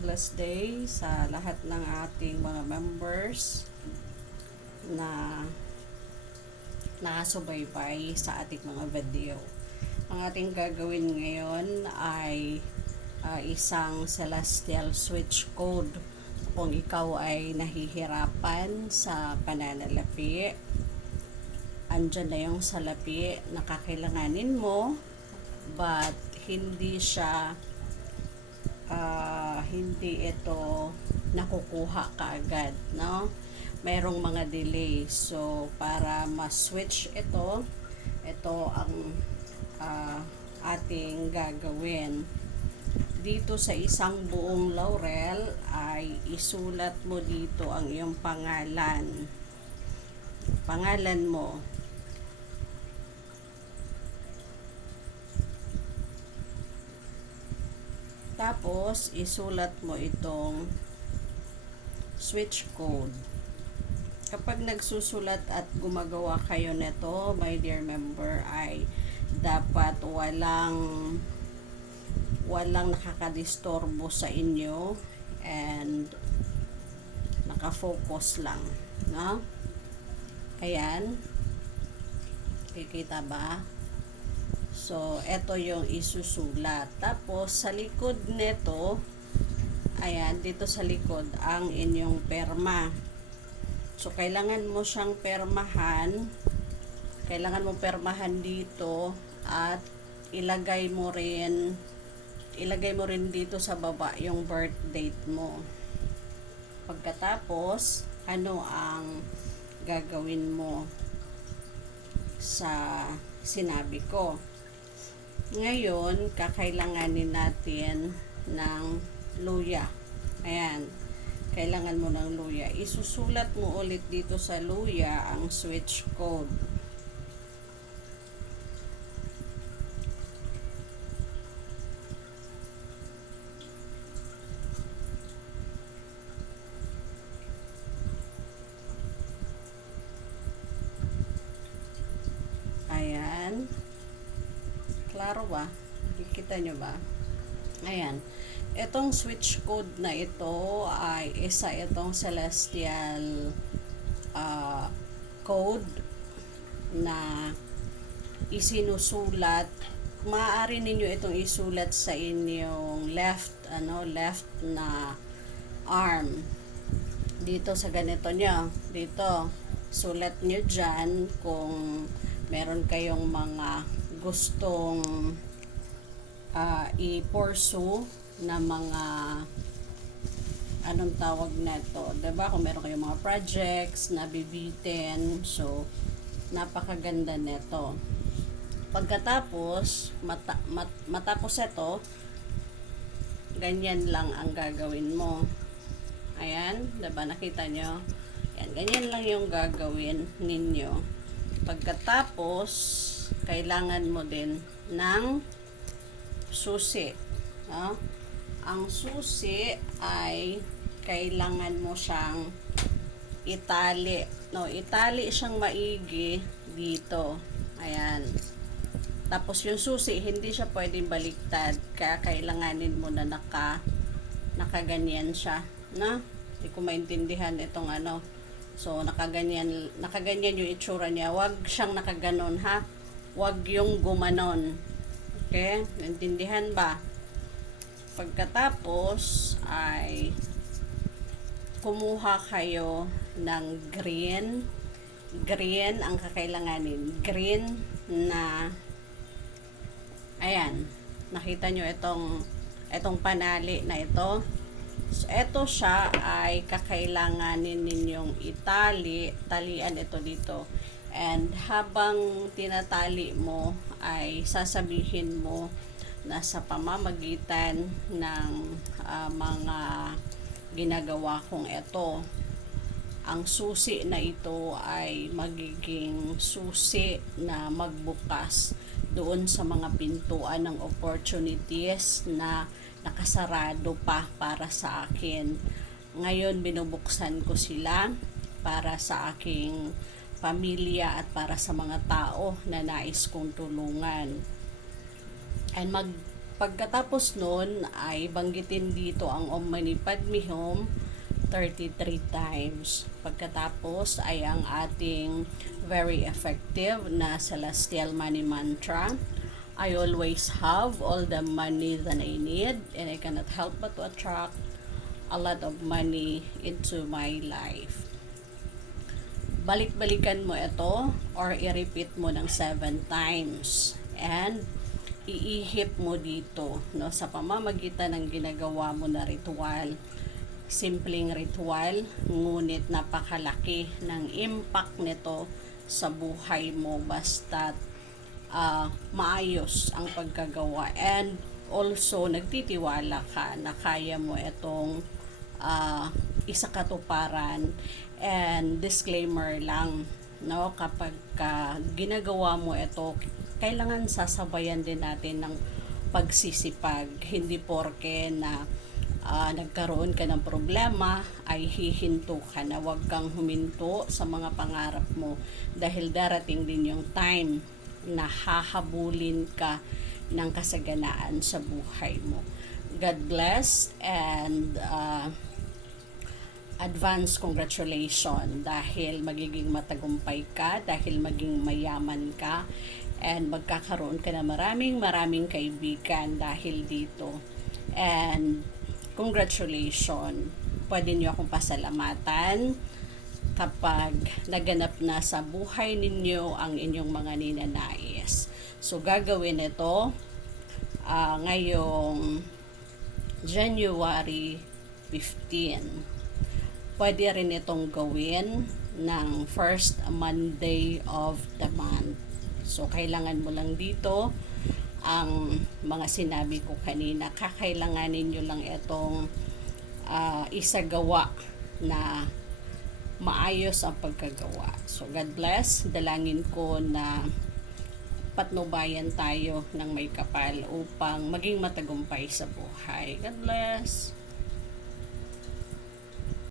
blessed day sa lahat ng ating mga members na nakasubaybay sa ating mga video. Ang ating gagawin ngayon ay ah, isang celestial switch code kung ikaw ay nahihirapan sa pananalapi andyan na yung salapi na kakailanganin mo but hindi siya ah, hindi ito nakukuha kaagad no? Mayroong mga delay. So para ma-switch ito ito ang ah, ating gagawin. Dito sa isang buong laurel ay isulat mo dito ang iyong pangalan. Pangalan mo Tapos, isulat mo itong switch code. Kapag nagsusulat at gumagawa kayo nito, my dear member, ay dapat walang walang nakakadistorbo sa inyo and nakafocus lang. No? Ayan. Kikita ba? So, ito yung isusulat. Tapos, sa likod nito, ayan, dito sa likod, ang inyong perma. So, kailangan mo siyang permahan. Kailangan mo permahan dito at ilagay mo rin ilagay mo rin dito sa baba yung birth date mo. Pagkatapos, ano ang gagawin mo sa sinabi ko. Ngayon, kakailanganin natin ng luya. Ayan. Kailangan mo ng luya. Isusulat mo ulit dito sa luya ang switch code. Ayan. Klaro ba? Kita nyo ba? Ayan. Itong switch code na ito ay isa itong celestial ah, code na isinusulat. Maaari ninyo itong isulat sa inyong left, ano, left na arm. Dito sa ganito nyo. Dito. Sulat nyo dyan kung meron kayong mga gustong ah, i-pursue na mga anong tawag na ito, 'di ba? Kung meron kayong mga projects na bibitin, so napakaganda nito. Pagkatapos, mata, mat, matapos ito, ganyan lang ang gagawin mo. Ayan, 'di ba? Nakita nyo? Ayan, ganyan lang yung gagawin ninyo. Pagkatapos, kailangan mo din ng susi. No? Ang susi ay kailangan mo siyang itali. No, itali siyang maigi dito. Ayan. Tapos yung susi, hindi siya pwedeng baliktad. Kaya kailanganin mo na naka, nakaganyan siya. Na? Hindi ko maintindihan itong ano. So, nakaganyan, nakaganyan yung itsura niya. Huwag siyang nakaganon, ha? Huwag yung gumanon. Okay? Naintindihan ba? Pagkatapos ay kumuha kayo ng green. Green ang kakailanganin. Green na ayan. Nakita nyo itong itong panali na ito. So, ito siya ay kakailanganin ninyong itali. Talian ito dito. And habang tinatali mo ay sasabihin mo na sa pamamagitan ng ah, mga ginagawa kong ito ang susi na ito ay magiging susi na magbukas doon sa mga pintuan ng opportunities na nakasarado pa para sa akin. Ngayon binubuksan ko sila para sa aking pamilya at para sa mga tao na nais kong tulungan. And mag pagkatapos nun ay banggitin dito ang Om Mani Padme Hum 33 times. Pagkatapos ay ang ating very effective na celestial money mantra. I always have all the money that I need and I cannot help but to attract a lot of money into my life. Balik-balikan mo ito or i-repeat mo ng 7 times. And iihip mo dito no sa pamamagitan ng ginagawa mo na ritual. Simpleng ritual ngunit napakalaki ng impact nito sa buhay mo. Basta ah, maayos ang pagkagawa and also nagtitiwala ka na kaya mo itong ah, isa katuparan and disclaimer lang no kapag ka ginagawa mo ito kailangan sasabayan din natin ng pagsisipag hindi porke na ah, nagkaroon ka ng problema ay hihinto ka na wag kang huminto sa mga pangarap mo dahil darating din yung time na hahabulin ka ng kasaganaan sa buhay mo. God bless and uh, advance congratulations dahil magiging matagumpay ka, dahil maging mayaman ka, and magkakaroon ka na maraming maraming kaibigan dahil dito. And congratulations, pwede niyo akong pasalamatan kapag naganap na sa buhay ninyo ang inyong mga ninanais. So, gagawin ito ah, ngayong January 15 pwede rin itong gawin ng first Monday of the month. So, kailangan mo lang dito ang mga sinabi ko kanina. Kakailanganin nyo lang itong ah, isagawa na maayos ang pagkagawa. So, God bless. Dalangin ko na patnubayan tayo ng may kapal upang maging matagumpay sa buhay. God bless.